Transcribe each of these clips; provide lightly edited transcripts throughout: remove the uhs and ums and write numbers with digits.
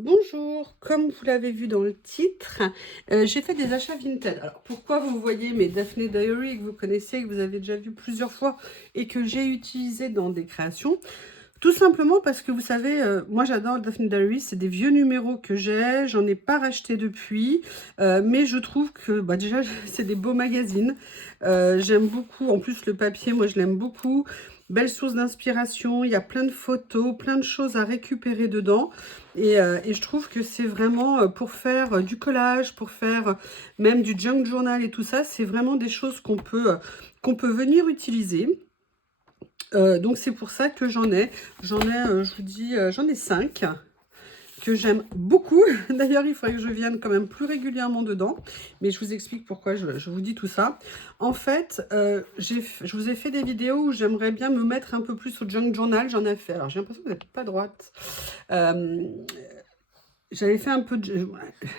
Bonjour, comme vous l'avez vu dans le titre, j'ai fait des achats Vinted. Alors pourquoi vous voyez mes Daphné Diary que vous connaissez, que vous avez déjà vu plusieurs fois et que j'ai utilisé dans des créations? Tout simplement parce que vous savez, moi j'adore le Daphné Diary, c'est des vieux numéros que j'ai, j'en ai pas racheté depuis, mais je trouve que bah, déjà c'est des beaux magazines. J'aime beaucoup, en plus le papier, moi je l'aime beaucoup. Belle source d'inspiration, il y a plein de photos, plein de choses à récupérer dedans. Et je trouve que c'est vraiment pour faire du collage, pour faire même du junk journal et tout ça, c'est vraiment des choses qu'on peut venir utiliser. Donc c'est pour ça que je vous dis, j'en ai 5 que j'aime beaucoup. D'ailleurs, il faudrait que je vienne quand même plus régulièrement dedans. Mais je vous explique pourquoi je vous dis tout ça. En fait, je vous ai fait des vidéos où j'aimerais bien me mettre un peu plus au junk journal. J'en ai fait. Alors, j'ai l'impression que vous n'êtes pas droite. Euh, J'avais fait un peu de...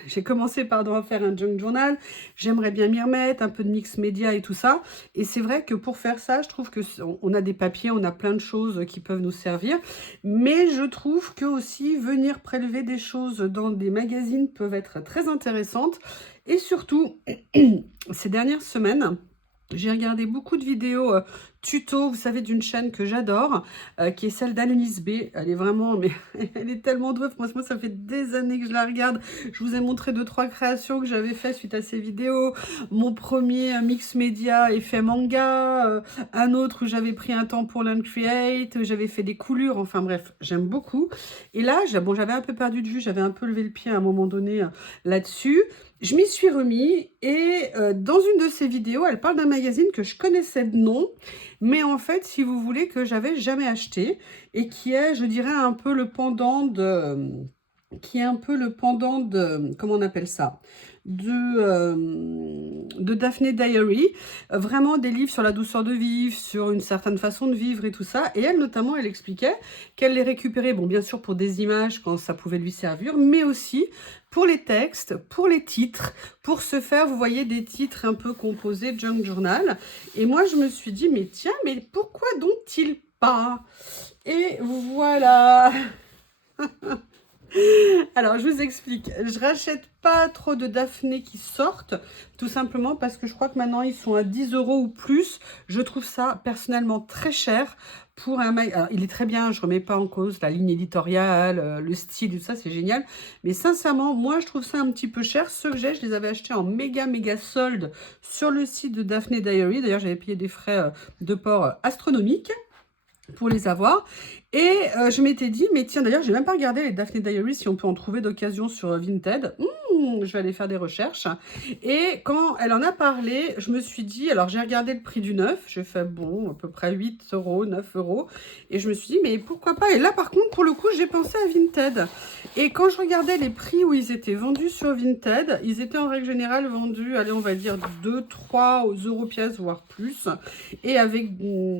J'ai commencé, pardon, à faire un junk journal. J'aimerais bien m'y remettre, un peu de mix média et tout ça. Et c'est vrai que pour faire ça, je trouve que on a des papiers, on a plein de choses qui peuvent nous servir. Mais je trouve que aussi venir prélever des choses dans des magazines peuvent être très intéressantes. Et surtout, ces dernières semaines, j'ai regardé beaucoup de vidéos tuto, vous savez, d'une chaîne que j'adore, qui est celle d'Annelise B. Elle est vraiment, mais elle est tellement drôle. Moi, ça fait des années que je la regarde. Je vous ai montré 2-3 créations que j'avais fait suite à ces vidéos. Mon premier mix média effet manga, un autre où j'avais pris un temps pour l'Uncreate, où j'avais fait des coulures. Enfin bref, j'aime beaucoup. Et là, bon, j'avais un peu perdu de vue, j'avais un peu levé le pied à un moment donné là-dessus. Je m'y suis remis et dans une de ces vidéos, elle parle d'un magazine que je connaissais de nom, mais en fait, si vous voulez, que j'avais jamais acheté et qui est, je dirais, un peu le pendant de... qui est un peu le pendant de... Comment on appelle ça? De Daphné Diary. Vraiment des livres sur la douceur de vivre, sur une certaine façon de vivre et tout ça. Et elle, notamment, elle expliquait qu'elle les récupérait, bon, bien sûr, pour des images quand ça pouvait lui servir, mais aussi pour les textes, pour les titres, pour se faire, vous voyez, des titres un peu composés, junk journal. Et moi, je me suis dit, mais tiens, mais pourquoi donc-il pas? Et voilà. Alors, je vous explique. Je rachète pas trop de Daphné qui sortent, tout simplement parce que je crois que maintenant, ils sont à 10 € ou plus. Je trouve ça, personnellement, très cher pour un magazine. Alors, il est très bien, je remets pas en cause la ligne éditoriale, le style, tout ça, c'est génial. Mais sincèrement, moi, je trouve ça un petit peu cher. Ceux que j'ai, je les avais achetés en méga solde sur le site de Daphné Diary. D'ailleurs, j'avais payé des frais de port astronomiques pour les avoir. Et je m'étais dit, mais tiens, d'ailleurs, j'ai même pas regardé les Daphné Diaries si on peut en trouver d'occasion sur Vinted. Je vais aller faire des recherches. Et quand elle en a parlé, je me suis dit, alors j'ai regardé le prix du neuf, j'ai fait bon, à peu près 8 €, 9 €. Et je me suis dit, mais pourquoi pas? Et là, par contre, pour le coup, j'ai pensé à Vinted. Et quand je regardais les prix où ils étaient vendus sur Vinted, ils étaient en règle générale vendus, allez, on va dire 2-3 € pièce, voire plus. Et avec,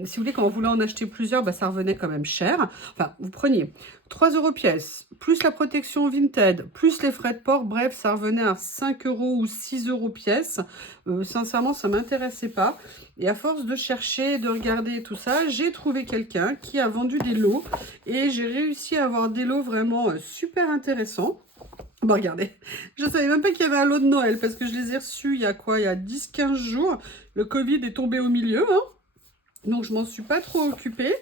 si vous voulez, quand on voulait en acheter plusieurs, bah, ça revenait quand même cher. Enfin, vous preniez 3 € pièce, plus la protection Vinted, plus les frais de port. Bref, ça revenait à 5 € ou 6 € pièce. Sincèrement, ça ne m'intéressait pas. Et à force de chercher, de regarder tout ça, j'ai trouvé quelqu'un qui a vendu des lots. Et j'ai réussi à avoir des lots vraiment super intéressants. Bon, regardez, je ne savais même pas qu'il y avait un lot de Noël parce que je les ai reçus il y a quoi? Il y a 10-15 jours. Le Covid est tombé au milieu, hein. Donc, je m'en suis pas trop occupée.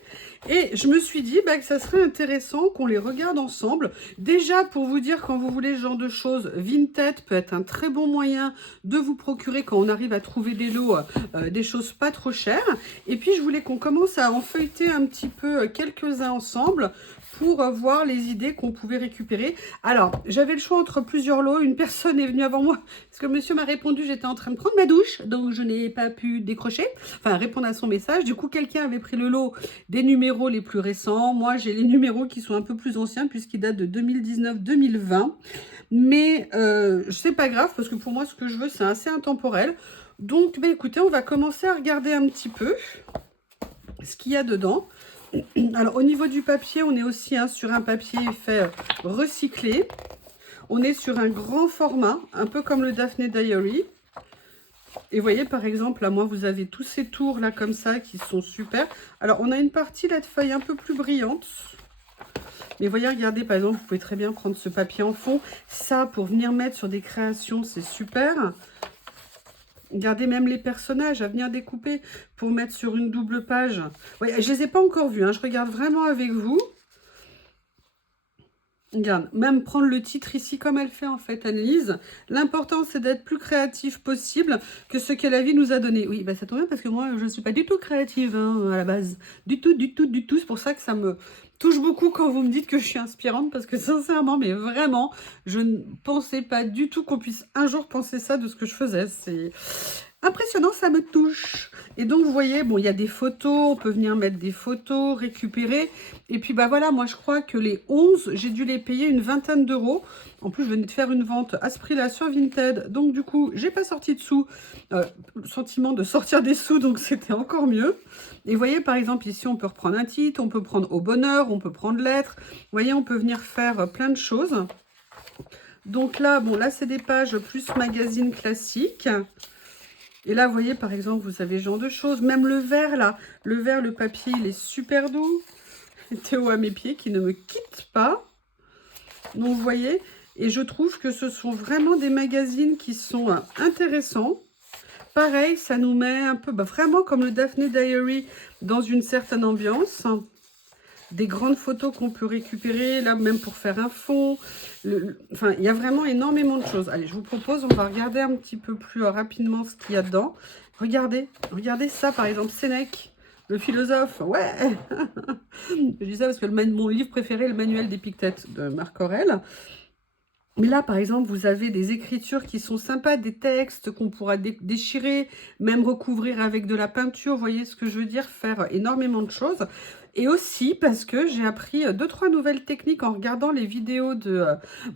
Et je me suis dit bah, que ça serait intéressant qu'on les regarde ensemble. Déjà, pour vous dire, quand vous voulez ce genre de choses, Vinted peut être un très bon moyen de vous procurer quand on arrive à trouver des lots, des choses pas trop chères. Et puis, je voulais qu'on commence à en feuilleter un petit peu quelques-uns ensemble pour voir les idées qu'on pouvait récupérer. Alors, j'avais le choix entre plusieurs lots. Une personne est venue avant moi parce que monsieur m'a répondu, j'étais en train de prendre ma douche, donc je n'ai pas pu décrocher, enfin répondre à son message. Du coup, quelqu'un avait pris le lot des numéros les plus récents. Moi, j'ai les numéros qui sont un peu plus anciens puisqu'ils datent de 2019-2020. Mais c'est pas grave parce que pour moi, ce que je veux, c'est assez intemporel. Donc, bah, écoutez, on va commencer à regarder un petit peu ce qu'il y a dedans. Alors, au niveau du papier, on est aussi sur un papier fait recyclé. On est sur un grand format, un peu comme le Daphné Diary. Et vous voyez, par exemple, là, moi, vous avez tous ces tours, là, comme ça, qui sont super. Alors, on a une partie, là, de feuilles un peu plus brillante. Mais voyez, regardez, par exemple, vous pouvez très bien prendre ce papier en fond. Ça, pour venir mettre sur des créations, c'est super. Regardez même les personnages à venir découper pour mettre sur une double page. Ouais, je ne les ai pas encore vus, hein, je regarde vraiment avec vous. Regarde, même prendre le titre ici comme elle fait en fait, Annelise. L'important, c'est d'être plus créatif possible que ce que la vie nous a donné. Oui, bah, ça tombe bien parce que moi, je ne suis pas du tout créative hein, à la base. Du tout, du tout, du tout. C'est pour ça que ça me touche beaucoup quand vous me dites que je suis inspirante parce que sincèrement, mais vraiment, je ne pensais pas du tout qu'on puisse un jour penser ça de ce que je faisais. C'est impressionnant, ça me touche. Et donc, vous voyez, bon, il y a des photos, on peut venir mettre des photos, récupérer. Et puis, bah voilà, moi, je crois que les 11, j'ai dû les payer une vingtaine d'euros. En plus, je venais de faire une vente à ce prix-là sur Vinted. Donc, du coup, j'ai pas sorti de sous. Le sentiment de sortir des sous, donc c'était encore mieux. Et vous voyez, par exemple, ici, on peut reprendre un titre, on peut prendre au bonheur, on peut prendre lettres. Vous voyez, on peut venir faire plein de choses. Donc là, bon, là, c'est des pages plus magazine classique. Et là, vous voyez, par exemple, vous avez ce genre de choses. Même le verre, là. Le verre, le papier, il est super doux. Théo à mes pieds qui ne me quitte pas. Donc, vous voyez. Et je trouve que ce sont vraiment des magazines qui sont intéressants. Pareil, ça nous met un peu, bah, vraiment comme le Daphne Diary, dans une certaine ambiance. Des grandes photos qu'on peut récupérer, là, même pour faire un fond. Enfin, il y a vraiment énormément de choses. Allez, je vous propose, on va regarder un petit peu plus rapidement ce qu'il y a dedans. Regardez, regardez ça, par exemple, Sénèque, le philosophe. Ouais. Je dis ça parce que mon livre préféré, le manuel d'Épictète de Marc Aurèle. Mais là, par exemple, vous avez des écritures qui sont sympas, des textes qu'on pourra déchirer, même recouvrir avec de la peinture. Vous voyez ce que je veux dire? Faire énormément de choses. Et aussi parce que j'ai appris 2-3 nouvelles techniques en regardant les vidéos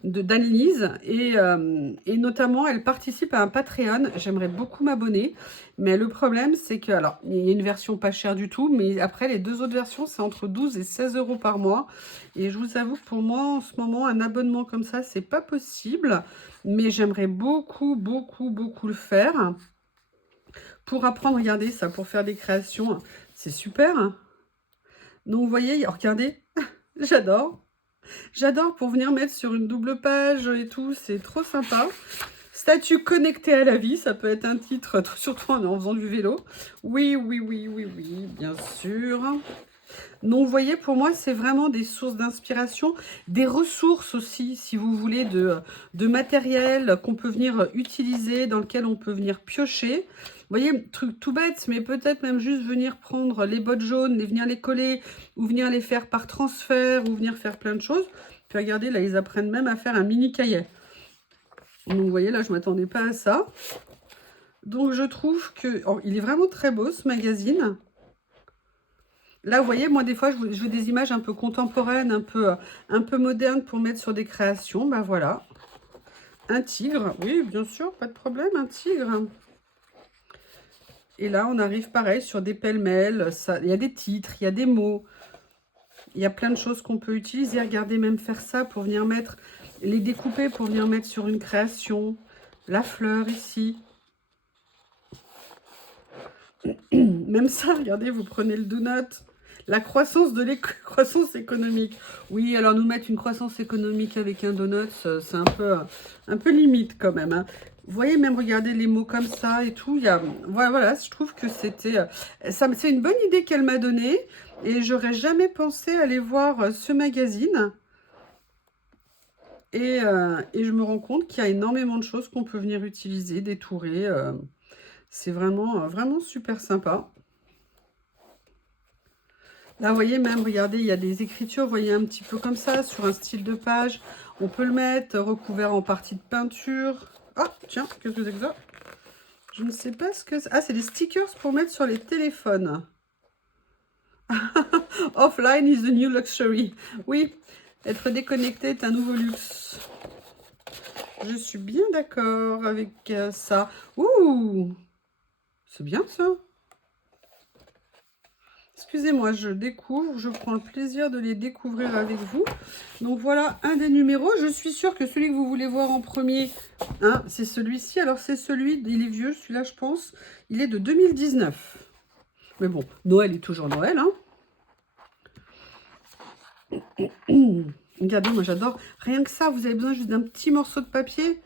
d'Annelise. Et notamment, elle participe à un Patreon. J'aimerais beaucoup m'abonner. Mais le problème, c'est que, alors, il y a une version pas chère du tout. Mais après, les deux autres versions, c'est entre 12 et 16 euros par mois. Et je vous avoue que pour moi, en ce moment, un abonnement comme ça, c'est pas possible. Mais j'aimerais beaucoup, beaucoup, beaucoup le faire. Pour apprendre, regardez ça, pour faire des créations. C'est super. Donc, vous voyez, regardez, j'adore. J'adore pour venir mettre sur une double page et tout, c'est trop sympa. Statut connecté à la vie, ça peut être un titre, surtout en faisant du vélo. Oui, oui, oui, oui, oui, bien sûr. Donc, vous voyez, pour moi, c'est vraiment des sources d'inspiration, des ressources aussi, si vous voulez, de matériel qu'on peut venir utiliser, dans lequel on peut venir piocher. Vous voyez, truc tout bête, mais peut-être même juste venir prendre les bottes jaunes, venir les coller, ou venir les faire par transfert, ou venir faire plein de choses. Puis regardez, là, ils apprennent même à faire un mini cahier. Donc, vous voyez, là, je ne m'attendais pas à ça. Donc, je trouve que... Oh, il est vraiment très beau, ce magazine. Là, vous voyez, moi, des fois, je veux des images un peu contemporaines, un peu modernes pour mettre sur des créations. Ben voilà. Un tigre. Oui, bien sûr, pas de problème, un tigre. Et là, on arrive pareil sur des pêle-mêle. Il y a des titres, il y a des mots. Il y a plein de choses qu'on peut utiliser. Regardez, même faire ça pour venir mettre, les découper pour venir mettre sur une création. La fleur ici. Même ça, regardez, vous prenez le donut. La croissance de croissance économique. Oui, alors nous mettre une croissance économique avec un donut, c'est un peu limite quand même. Hein. Vous voyez, même regardez les mots comme ça et tout. Voilà, je trouve que c'était... c'est une bonne idée qu'elle m'a donnée. Et j'aurais jamais pensé aller voir ce magazine. Et je me rends compte qu'il y a énormément de choses qu'on peut venir utiliser, détourer. C'est vraiment, vraiment super sympa. Là, vous voyez, même, regardez, il y a des écritures, vous voyez, un petit peu comme ça, sur un style de page. On peut le mettre, recouvert en partie de peinture. Ah, tiens, qu'est-ce que c'est que ça? Je ne sais pas ce que c'est. Ah, c'est des stickers pour mettre sur les téléphones. Offline is the new luxury. Oui, être déconnecté est un nouveau luxe. Je suis bien d'accord avec ça. Ouh, c'est bien ça. Excusez-moi, je découvre, je prends le plaisir de les découvrir avec vous. Donc voilà un des numéros. Je suis sûre que celui que vous voulez voir en premier, hein, c'est celui-ci. Alors c'est celui, il est vieux, celui-là je pense. Il est de 2019. Mais bon, Noël est toujours Noël. Hein. Regardez, moi j'adore. Rien que ça, vous avez besoin juste d'un petit morceau de papier.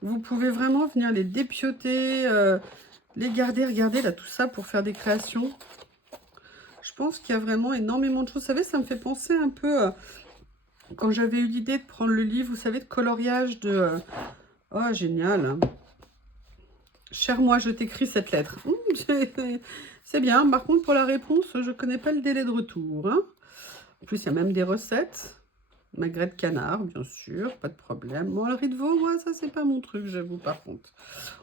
Vous pouvez vraiment venir les dépioter, les garder. Regardez là, tout ça pour faire des créations. Je pense qu'il y a vraiment énormément de choses. Vous savez, ça me fait penser un peu, quand j'avais eu l'idée de prendre le livre, vous savez, de coloriage de... oh, génial. Cher moi, je t'écris cette lettre. C'est bien. Par contre, pour la réponse, je ne connais pas le délai de retour. Hein. En plus, il y a même des recettes. Magret de canard, bien sûr, pas de problème. Bon, le riz de veau, moi, ça, c'est pas mon truc, j'avoue, par contre.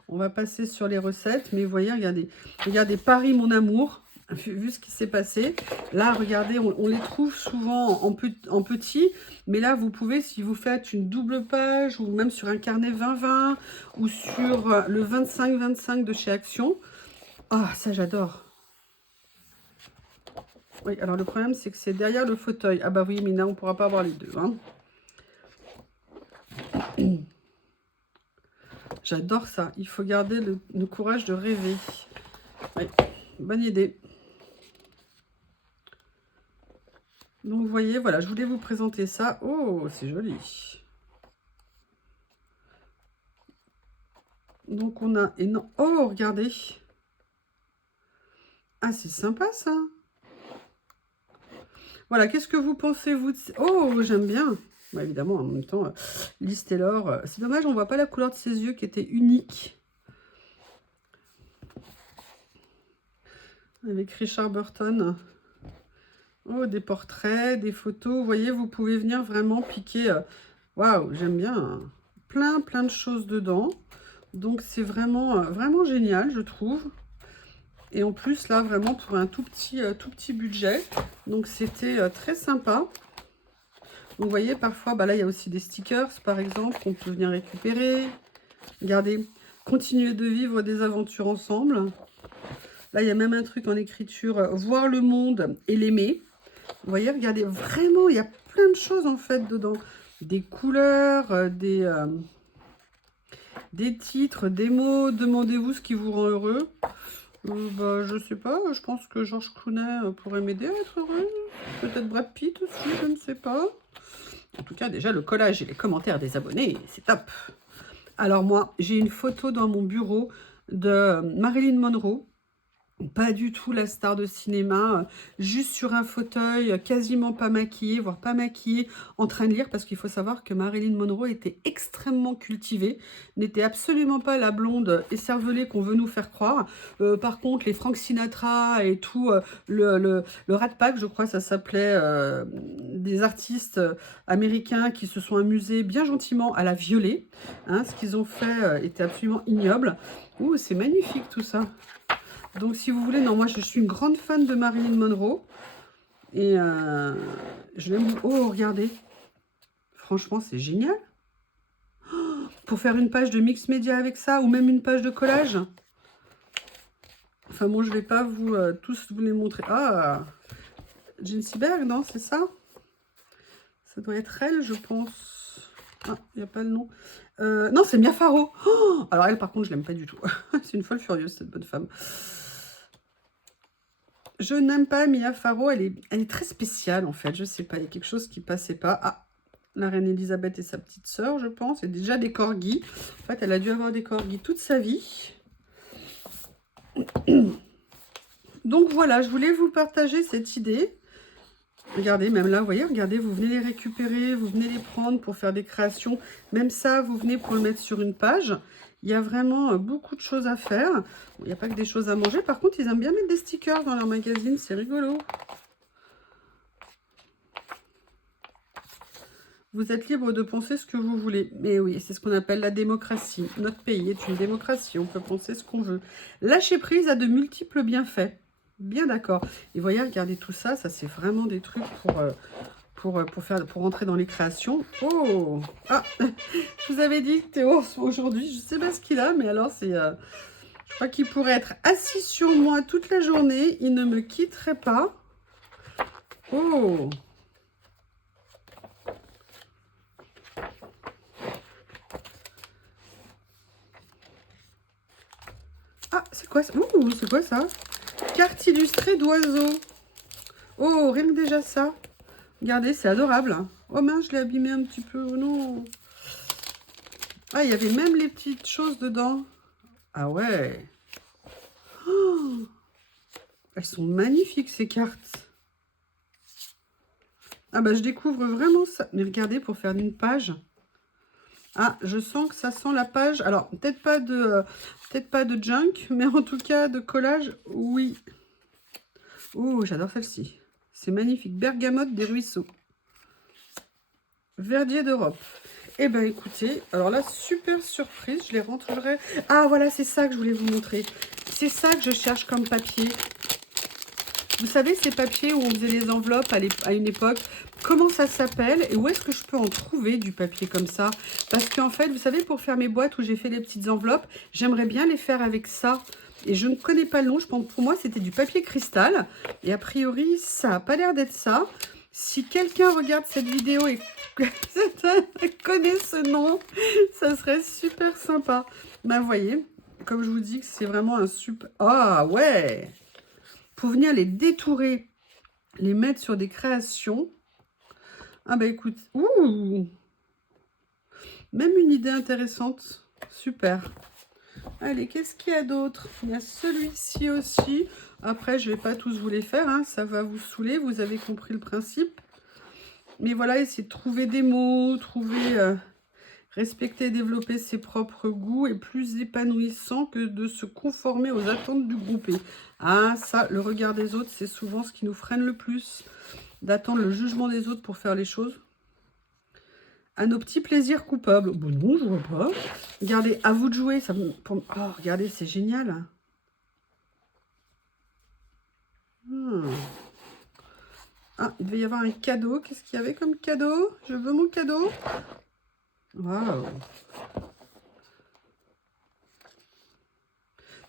On va passer sur les recettes. Mais vous voyez, regardez, Paris, mon amour. Vu ce qui s'est passé. Là, regardez, on les trouve souvent en petit. Mais là, vous pouvez, si vous faites une double page, ou même sur un carnet 20-20, ou sur le 25-25 de chez Action. Ah, ça, j'adore. Oui, alors le problème, c'est que c'est derrière le fauteuil. Ah bah oui, mais là, on ne pourra pas avoir les deux. Hein. J'adore ça. Il faut garder le courage de rêver. Oui, bonne idée. Donc, vous voyez, voilà, je voulais vous présenter ça. Oh, c'est joli. Donc, on a... oh, regardez. Ah, c'est sympa, ça. Voilà, qu'est-ce que vous pensez, vous de... Oh, j'aime bien. Bah, évidemment, en même temps, Liz Taylor. C'est dommage, on ne voit pas la couleur de ses yeux qui était unique. Avec Richard Burton. Oh, des portraits, des photos. Vous voyez, vous pouvez venir vraiment piquer. Waouh, j'aime bien. Hein. Plein de choses dedans. Donc, c'est vraiment, vraiment génial, je trouve. Et en plus, là, vraiment pour un tout petit budget. Donc, c'était très sympa. Donc, vous voyez, parfois, bah là, il y a aussi des stickers, par exemple, qu'on peut venir récupérer. Regardez, continuer de vivre des aventures ensemble. Là, il y a même un truc en écriture, voir le monde et l'aimer. Vous voyez, regardez, vraiment, il y a plein de choses, en fait, dedans. Des couleurs, des titres, des mots. Demandez-vous ce qui vous rend heureux. Bah, je sais pas, je pense que George Clooney pourrait m'aider à être heureux. Peut-être Brad Pitt aussi, je ne sais pas. En tout cas, déjà, le collage et les commentaires des abonnés, c'est top. Alors moi, j'ai une photo dans mon bureau de Marilyn Monroe. Pas du tout la star de cinéma, juste sur un fauteuil, quasiment pas maquillée, voire pas maquillée, en train de lire, parce qu'il faut savoir que Marilyn Monroe était extrêmement cultivée, n'était absolument pas la blonde écervelée qu'on veut nous faire croire. Par contre, les Frank Sinatra et tout, le Rat Pack, je crois ça s'appelait, des artistes américains qui se sont amusés bien gentiment à la violer. Hein, ce qu'ils ont fait était absolument ignoble. Ouh, c'est magnifique tout ça. Donc, si vous voulez, non, moi, je suis une grande fan de Marilyn Monroe. Et je l'aime beaucoup. Oh, regardez. Franchement, c'est génial. Oh, pour faire une page de mix média avec ça, ou même une page de collage. Enfin, bon, je ne vais pas vous tous vous les montrer. Ah, Jean Seberg, non, c'est ça? Ça doit être elle, je pense. Ah, il n'y a pas le nom. Non, c'est Mia Farrow. Oh, alors, elle, par contre, je l'aime pas du tout. C'est une folle furieuse, cette bonne femme. Je n'aime pas Mia Farrow, elle est très spéciale en fait, je sais pas, il y a quelque chose qui passait pas. Ah, la reine Elisabeth et sa petite sœur, je pense, et déjà des corgis. En fait, elle a dû avoir des corgis toute sa vie. Donc voilà, je voulais vous partager cette idée. Regardez, même là, vous voyez, regardez, vous venez les récupérer, vous venez les prendre pour faire des créations. Même ça, vous venez pour le mettre sur une page. Il y a vraiment beaucoup de choses à faire. Il n'y a pas que des choses à manger. Par contre, ils aiment bien mettre des stickers dans leur magazine. C'est rigolo. Vous êtes libre de penser ce que vous voulez. Mais oui, c'est ce qu'on appelle la démocratie. Notre pays est une démocratie. On peut penser ce qu'on veut. Lâcher prise a de multiples bienfaits. Bien d'accord. Et voyez, regardez tout ça. Ça, c'est vraiment des trucs pour rentrer dans les créations. Oh, ah, je vous avais dit que Théo, aujourd'hui, je ne sais pas ce qu'il a, mais alors c'est... je crois qu'il pourrait être assis sur moi toute la journée. Il ne me quitterait pas. Oh, ah, c'est quoi ça? Ouh, c'est quoi ça? Carte illustrée d'oiseaux. Oh, rien que déjà ça. Regardez, c'est adorable. Oh mince, je l'ai abîmé un petit peu. Oh non. Ah, il y avait même les petites choses dedans. Ah ouais. Oh, elles sont magnifiques, ces cartes. Ah bah, je découvre vraiment ça. Mais regardez, pour faire une page. Ah, je sens que ça sent la page. Alors, peut-être pas de junk, mais en tout cas, de collage, oui. Oh, j'adore celle-ci. C'est magnifique. Bergamote des ruisseaux. Verdier d'Europe. Eh ben écoutez, alors là, super surprise, je les rentrerai. Ah voilà, c'est ça que je voulais vous montrer. C'est ça que je cherche comme papier. Vous savez, ces papiers où on faisait les enveloppes à une époque, comment ça s'appelle et où est-ce que je peux en trouver du papier comme ça? Parce qu'en fait, vous savez, pour faire mes boîtes où j'ai fait les petites enveloppes, j'aimerais bien les faire avec ça. Et je ne connais pas le nom, je pense pour moi c'était du papier cristal. Et a priori, ça n'a pas l'air d'être ça. Si quelqu'un regarde cette vidéo et connaît ce nom, ça serait super sympa. Ben, vous voyez, comme je vous dis, c'est vraiment un super... Ah ouais! Pour venir les détourer, les mettre sur des créations. Ah bah écoute, ouh! Même une idée intéressante. Super. Allez, qu'est-ce qu'il y a d'autre? Il y a celui-ci aussi. Après, je ne vais pas tous vous les faire, hein, ça va vous saouler, vous avez compris le principe. Mais voilà, essayer de trouver des mots, respecter et développer ses propres goûts est plus épanouissant que de se conformer aux attentes du groupé. Ah, ça, le regard des autres, c'est souvent ce qui nous freine le plus. D'attendre le jugement des autres pour faire les choses. À nos petits plaisirs coupables. Bon, non, je vois pas. Regardez, à vous de jouer. Ça me... Oh, regardez, c'est génial. Ah, il devait y avoir un cadeau. Qu'est-ce qu'il y avait comme cadeau? Je veux mon cadeau. Waouh.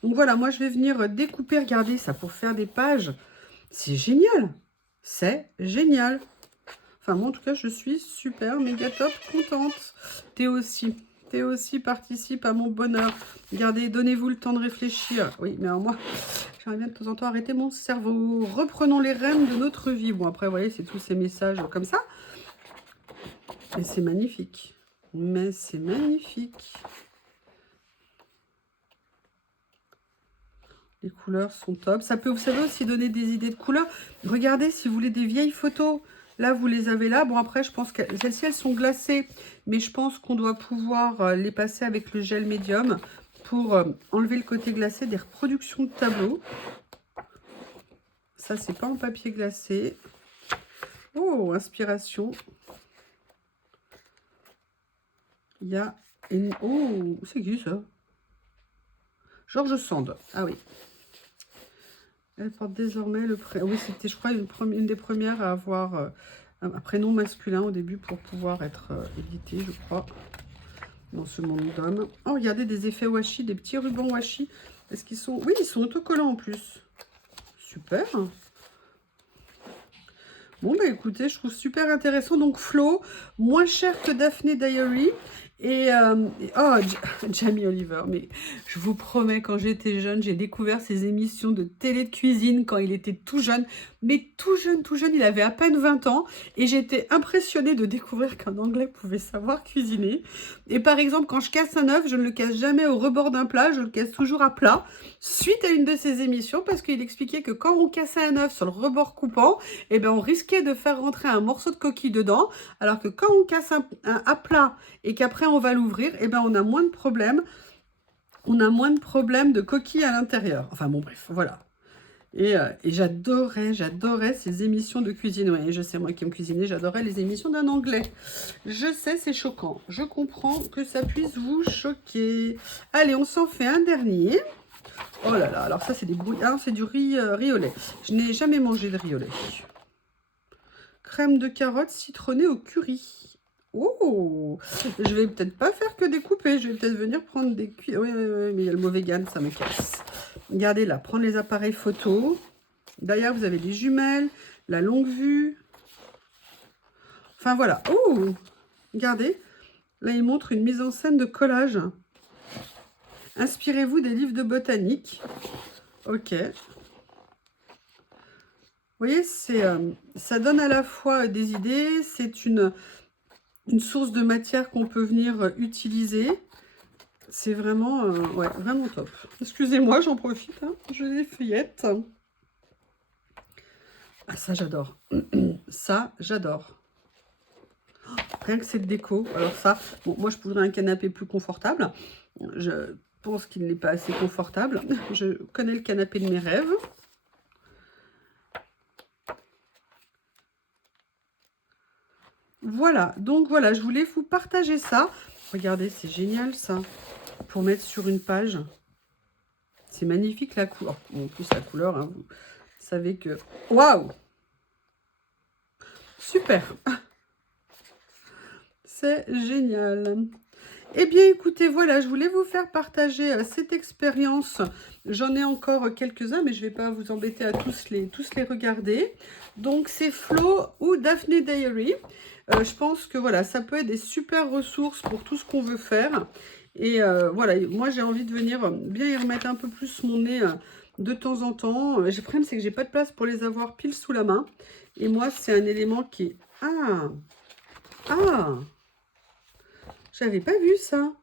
Donc voilà, moi je vais venir découper, regardez ça pour faire des pages. C'est génial. C'est génial. Enfin, moi en tout cas, je suis super, méga top, contente. Théo aussi. Théo aussi participe à mon bonheur. Regardez, donnez-vous le temps de réfléchir. Oui, mais alors moi, j'aimerais bien de temps en temps arrêter mon cerveau. Reprenons les rênes de notre vie. Bon, après, vous voyez, c'est tous ces messages comme ça. Et c'est magnifique. Mais c'est magnifique. Les couleurs sont top. Ça peut, vous savez, aussi donner des idées de couleurs. Regardez, si vous voulez des vieilles photos, là, vous les avez là. Bon, après, je pense que celles-ci, elles sont glacées. Mais je pense qu'on doit pouvoir les passer avec le gel médium pour enlever le côté glacé des reproductions de tableaux. Ça, c'est pas en papier glacé. Oh, inspiration. Il y a une... Oh, c'est qui ça? Georges Sand. Ah oui. Elle porte désormais le prénom. Oui, c'était, je crois, une des premières à avoir un prénom masculin au début pour pouvoir être édité, je crois, dans ce monde d'hommes. Oh, regardez des effets washi, des petits rubans washi. Est-ce qu'ils sont... Oui, ils sont autocollants en plus. Super. Bon, bah écoutez, je trouve super intéressant. Donc, Flo, moins cher que Daphné Diary. Oh, Jamie Oliver, mais je vous promets, quand j'étais jeune, j'ai découvert ses émissions de télé de cuisine quand il était tout jeune. Mais tout jeune, il avait à peine 20 ans. Et j'étais impressionnée de découvrir qu'un Anglais pouvait savoir cuisiner. Et par exemple, quand je casse un œuf, je ne le casse jamais au rebord d'un plat, je le casse toujours à plat. Suite à une de ses émissions, parce qu'il expliquait que quand on cassait un œuf sur le rebord coupant, eh ben, on risquait de faire rentrer un morceau de coquille dedans. Alors que quand on casse un à plat et qu'après on va l'ouvrir, eh ben on a moins de problèmes. On a moins de problèmes de coquilles à l'intérieur. Enfin bon, bref, voilà. Et j'adorais ces émissions de cuisine. Oui, je sais, moi qui aime cuisiner, j'adorais les émissions d'un Anglais. Je sais, c'est choquant. Je comprends que ça puisse vous choquer. Allez, on s'en fait un dernier. Oh là là, alors ça c'est des brouilles. Ah, c'est du riz au lait. Je n'ai jamais mangé de riz au lait. Crème de carotte citronnée au curry. Oh, je vais peut-être pas faire que découper. Je vais peut-être venir prendre des cuits. Oui, mais il y a le mot vegan, ça me casse. Regardez là, prendre les appareils photo. D'ailleurs, vous avez les jumelles, la longue vue. Enfin voilà. Oh, regardez. Là, il montre une mise en scène de collage. Inspirez-vous des livres de botanique. Ok. voyez, ça donne à la fois des idées, c'est une source de matière qu'on peut venir utiliser. C'est vraiment, ouais, vraiment top. Excusez-moi, j'en profite, hein, je les feuillette. Ah, ça, j'adore. Ça, j'adore. Rien que cette déco. Alors ça, bon, moi, je voudrais un canapé plus confortable. Je pense qu'il n'est pas assez confortable. Je connais le canapé de mes rêves. Voilà, donc voilà, je voulais vous partager ça. Regardez, c'est génial ça. Pour mettre sur une page. C'est magnifique la couleur. Bon, en plus, la couleur, hein, vous savez que... Waouh! Super! C'est génial. Eh bien, écoutez, voilà, je voulais vous faire partager cette expérience. J'en ai encore quelques-uns, mais je ne vais pas vous embêter à tous les regarder. Donc, c'est Flo ou Daphne Diary. Je pense que voilà, ça peut être des super ressources pour tout ce qu'on veut faire. Et voilà, moi, j'ai envie de venir bien y remettre un peu plus mon nez de temps en temps. Le problème, c'est que j'ai pas de place pour les avoir pile sous la main. Et moi, c'est un élément qui est... Ah! J'avais pas vu ça.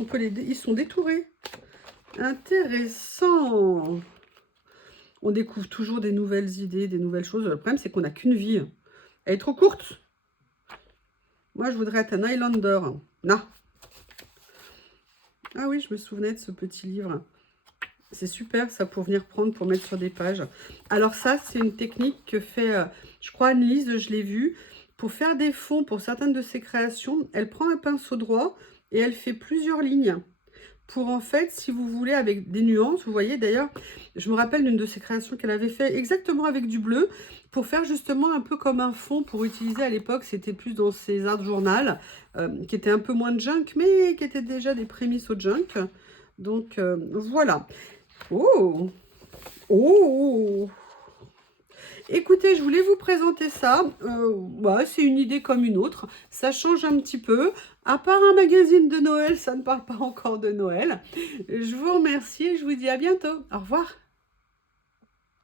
On peut ils sont détourés. Intéressant. On découvre toujours des nouvelles idées, des nouvelles choses. Le problème, c'est qu'on n'a qu'une vie. Elle est trop courte. Moi, je voudrais être un Highlander. Non. Ah oui, je me souvenais de ce petit livre. C'est super, ça, pour venir prendre, pour mettre sur des pages. Alors ça, c'est une technique que fait, je crois, Annelise, je l'ai vue. Pour faire des fonds pour certaines de ses créations, elle prend un pinceau droit et elle fait plusieurs lignes. Pour en fait, si vous voulez, avec des nuances, vous voyez d'ailleurs, je me rappelle d'une de ses créations qu'elle avait fait exactement avec du bleu, pour faire justement un peu comme un fond pour utiliser à l'époque, c'était plus dans ses art journal, qui était un peu moins de junk, mais qui était déjà des prémices au junk. Donc voilà. Oh! Oh! Écoutez, je voulais vous présenter ça. Bah, c'est une idée comme une autre. Ça change un petit peu. À part un magazine de Noël, ça ne parle pas encore de Noël. Je vous remercie et je vous dis à bientôt. Au revoir.